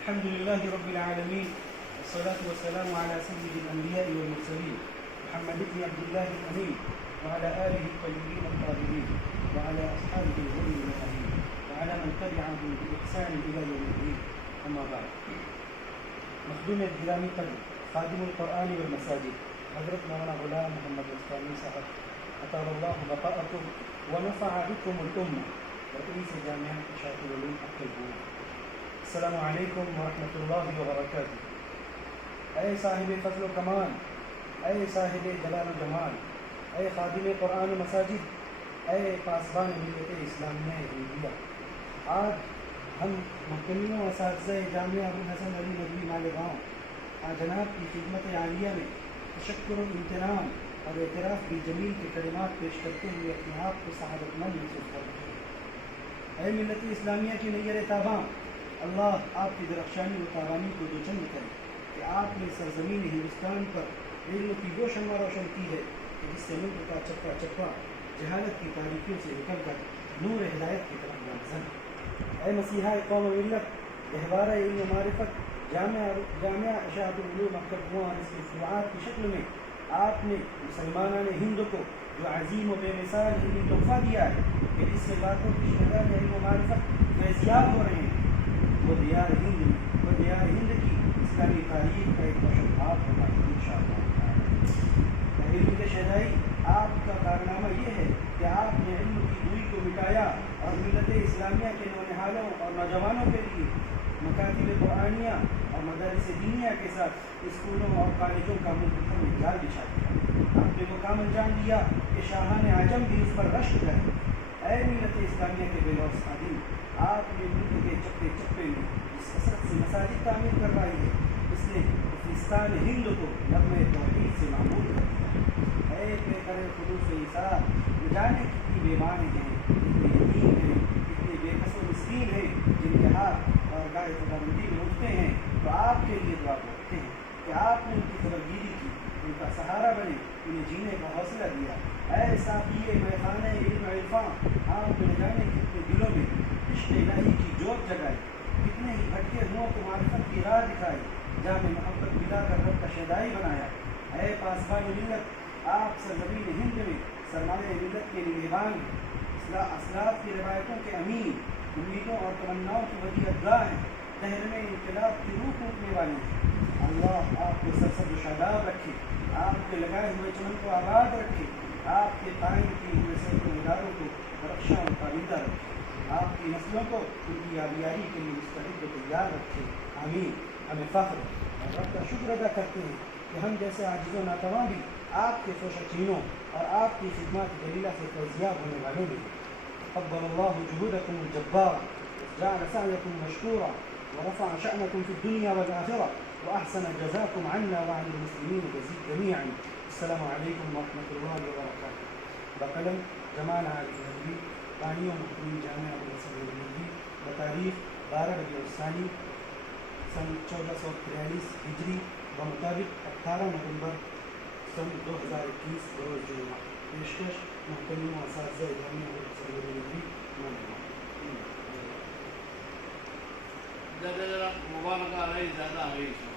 الحمد لله رب العالمين، والصلاة والسلام على سيد الأنبياء والمرسلين محمد بن عبد الله الأمين وعلى آله الطيبين الطاهرين وعلى أصحابه الغر الميامين وعلى من تبعهم بإحسان إلى يوم الدين. أما بعد، مخدوم الجرامی قدر خادم القرآن والمساجد حضرت مولانا غلام محمد اسلامی صاحب اطال اللہ بقاءکم ونفع بكم الأمة رئیس جامعہ اشاعة العلوم الطیبون، السلام علیکم ورحمۃ اللہ وبرکاتہ۔ اے صاحب فضل و کمال، اے صاحب جلال و جمال، اے خادم قرآن و مساجد، اے پاسبان ملت اسلامیہ ہندیہ، آج ہم محتمین و اساتذہ جامعہ ابوالحسن علی ندوی مالیگاؤں جناب کی خدمت عالیہ میں تشکر و امتنان اور اعتراف بالجمیل کے کلمات پیش کرتے ہوئے اپنے آپ کو سعادت مند محسوس کرتے ہیں۔ اے ملت اسلامیہ کی نیر تاباں، اللہ آپ کی درخشانی و تاوانی کو دوچند کرے کہ آپ نے سرزمین ہندوستان پر علم کی وہ شمع روشن کی ہے کہ جس سے ملک کا چپا چپا جہالت کی تاریکیوں سے نکل کر نور ہدایت کی طرف گامزن۔ اے مسیحا قوم و ملت، گہوارہ علم و معرفت جامعہ اشاعة العلوم الطیبون اور اس کی فروعات کی شکل میں آپ نے مسلمانان ہند کو جو عظیم و بے مثال علمی تحفہ دیا ہے کہ جس سے لاکھوں کی شہداء علم و معرفت فیضیاب ہو رہے ہیں، وہ دیار ہند کی اسلامی تاریخ کا ایک روشن باب ہوگا انشاءاللہ۔ علم کے شہدائی، آپ کا کارنامہ یہ ہے کہ آپ نے علم کی دوری کو مٹایا اور ملت اسلامیہ کے نونہالوں اور نوجوانوں کے لیے مکاتب قرآنیہ اور مدارس دینیہ کے ساتھ اسکولوں اور کالجوں کا منتخب میں جال بچھا دیا۔ آپ نے مقام انجام دیا کہ شاہان عجم بھی اس پر رشک کرے۔ اے ملت اسلامیہ کے بے لوث خادم، آپ نے ملک کے چپے چپے میں جس کثرت سے مساجد تعمیر کروائی ہے، اس نے فلسطین ہند کو نغمہ توحید سے معمول کر دیا۔ اے بے کرے خلوص و ایثار، نہ جانے کتنی بے معنی ہیں، کتنے یتیم ہیں، کتنے بے کس و مسکین ہیں جن کے ہاتھ اور گائے خداوندی میں اٹھتے ہیں تو آپ کے لیے دعا کرتے ہیں کہ آپ نے ان کی خبرگیری کی، ان کا سہارا بنے، انہیں جینے کا حوصلہ دیا۔ اے ساقی میخانہ علم عرفاں، آپ نے جانے کتنے دلوں میں عشق الہی کی جوت جگائی، کتنے ہی بھٹکے ہوں کو معرفت کی راہ دکھائی، جام محبت ملا کر رب کا شہدائی بنایا۔ اے پاسبان ملت، آپ سرزمین ہند میں سرمایہ ملت کے نگہبان ہیں، اسلاف کی روایتوں کے امین، امیدوں اور تمناؤں کی ودیعت گاہ ہیں، دہر میں انقلاب کی روح پھونکنے والے ہیں۔ اللہ آپ کو سرسبز و شاداب رکھے، آپ کے لگائے ہوئے چمن کو آباد رکھے، آپ کے قائم کیے ہوئے سینکڑوں اداروں کو برخشاں و پابندہ رکھے، آپ کی نسلوں کو ان کی آبیاری کے لیے مستعد و تیار رکھے، آمین۔ ہمیں فخر اور رب کا شکر ادا کرتے ہیں کہ ہم جیسے عاجز و ناتواں بھی آپ کے توشہ چینوں اور آپ کی خدمات جلیلہ سے فیضیاب ہونے والوں میں قبل اللہ جہودکم الجبار، جعل سعیکم مشکورا، ورفع شأنکم فی الدنیا والآخرہ، وأحسن جزاکم عنا وعن المسلمین جميعا۔ السلام علیکم ورحمۃ اللہ وبرکاتہ۔ بقلم جمال عارف ندوی، بانی و محتمین جامعہ ابوالحسن علی ندوی، بتاریخ 12 ربیع الثانی سن 1443 ہجری بمطابق 18 نومبر سن 2021 بروز جمعہ۔ پیشکش محتمین و اساتذہ جامعہ ابوالحسن علی ندوی مالیگاؤں۔ ذرا مبارک علیہ زیادہ ہوئی